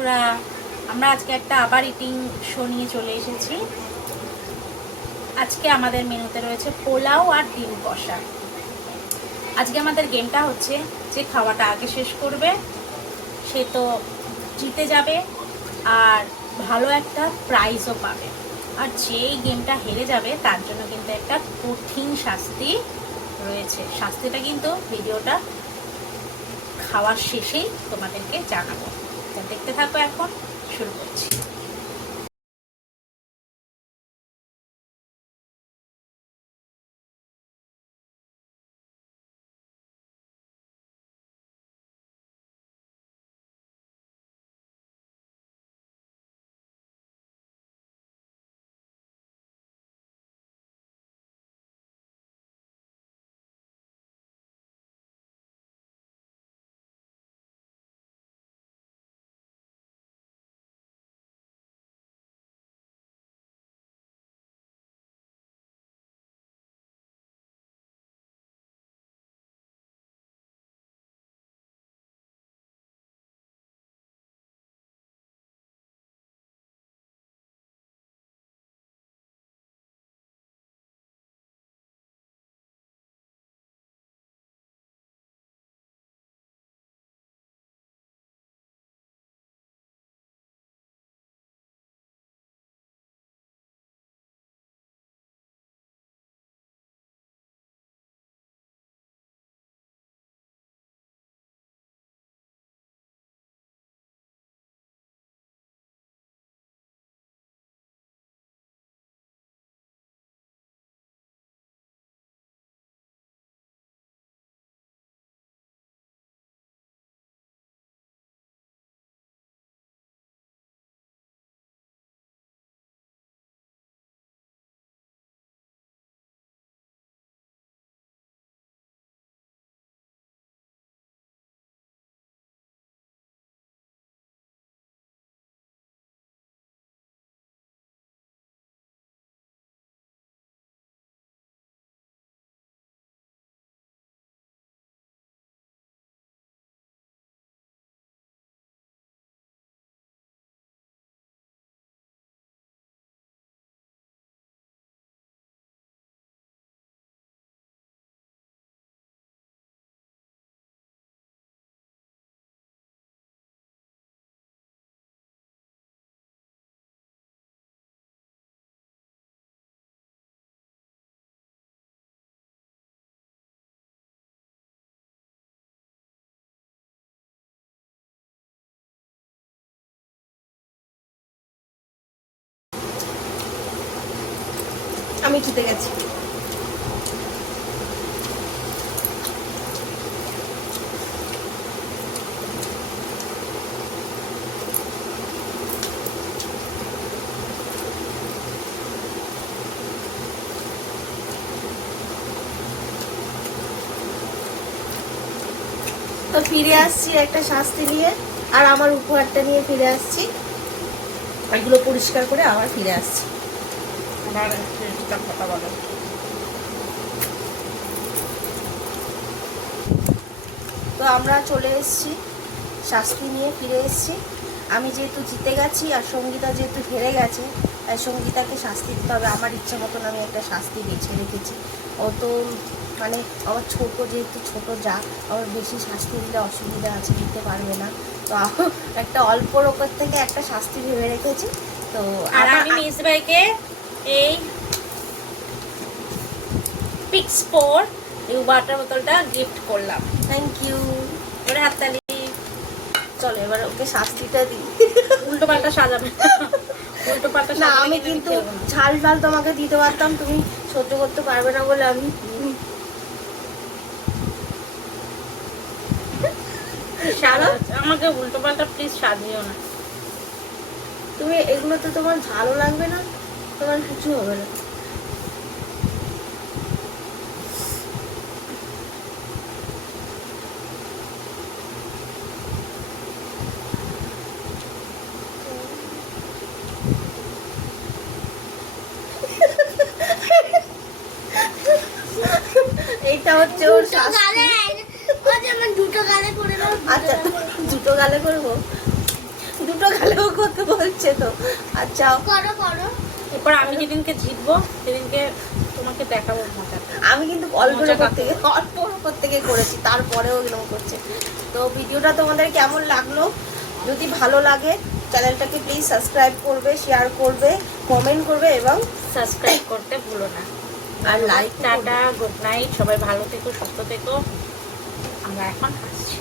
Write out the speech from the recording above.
বন্ধুরা, আমরা আজকে একটা আবার ইটিং শো নিয়ে চলে এসেছি। আজকে আমাদের মেনুতে রয়েছে পোলাও আর ডিম কষা। আজকে আমাদের গেমটা হচ্ছে যে খাওয়াটা আগে শেষ করবে সে তো জিতে যাবে আর ভালো একটা প্রাইজও পাবে। আর যেই গেমটা হেরে যাবে তার জন্য কিন্তু একটা কঠিন শাস্তি রয়েছে। শাস্তিটা কিন্তু ভিডিওটা খাওয়ার শেষেই তোমাদেরকে জানাবো। দেখতে থাকো, এখন শুরু করছি। আমি জিতে গেছি। তো ফিরে আসছি একটা শাস্তি নিয়ে, আর আমার উপহারটা নিয়ে ফিরে আসছি। এগুলো পরিষ্কার করে আবার ফিরে আসছি। তো আমরা চলে এসেছি, শাস্তি নিয়ে ফিরে এসেছি। আমি যেহেতু জিতে গেছি আর সঙ্গীতা যেহেতু হেরে গেছে, তাই সঙ্গীতাকে শাস্তি দিতে হবে। আমার ইচ্ছা মতন আমি একটা শাস্তি বেছে রেখেছি। ও তো মানে আমার ছোটো, যেহেতু ছোটো যা, আমার বেশি শাস্তি দিলে অসুবিধা আছে, দিতে পারবে না। তো একটা অল্পর ওপর থেকে একটা শাস্তি ভেবে রেখেছি। তো আর আমি মিস ভাইকে এই পিক্স ফোর এই ওয়াটার বোতলটা গিফট করলাম। Thank you. ওরে হাততালি। চলো এবার ওকে শাস্তিটা দিই। উল্টো পাল্টা সাজাবে, উল্টো পাল্টা না, আমি কিন্তু ঝাল ঝাল তোমাকে দিতে পারতাম, তুমি সহ্য করতে পারবে না বলে আমি আমাকে উল্টো পাল্টা প্লিজ সাজিও না। তুমি এগুলোতে তোমার ভালো লাগবে না, তোমার কিছু হবে না। এইটা হচ্ছে ওর শাস্তি। দুটো গালে করে দাও। আচ্ছা, দুটো গালে করবো, দুটো করছে তো। আচ্ছা করো করো। এরপর আমি যেদিনকে জিতবো সেদিনকে তোমাকে দেখাবো মজা। আমি কিন্তু অল্পের মজা উপর কাকে? থেকে করেছি, তারপরেও এরকম করছে। তো ভিডিওটা তোমাদের কেমন লাগলো? যদি ভালো লাগে চ্যানেলটাকে প্লিজ সাবস্ক্রাইব করবে, শেয়ার করবে, কমেন্ট করবে এবং সাবস্ক্রাইব করতে ভুলো না। আর লাইক টাটা, গুড নাইট, সবাই ভালো থেকো, সুস্থ থেকো। আমরা এখন আসছি।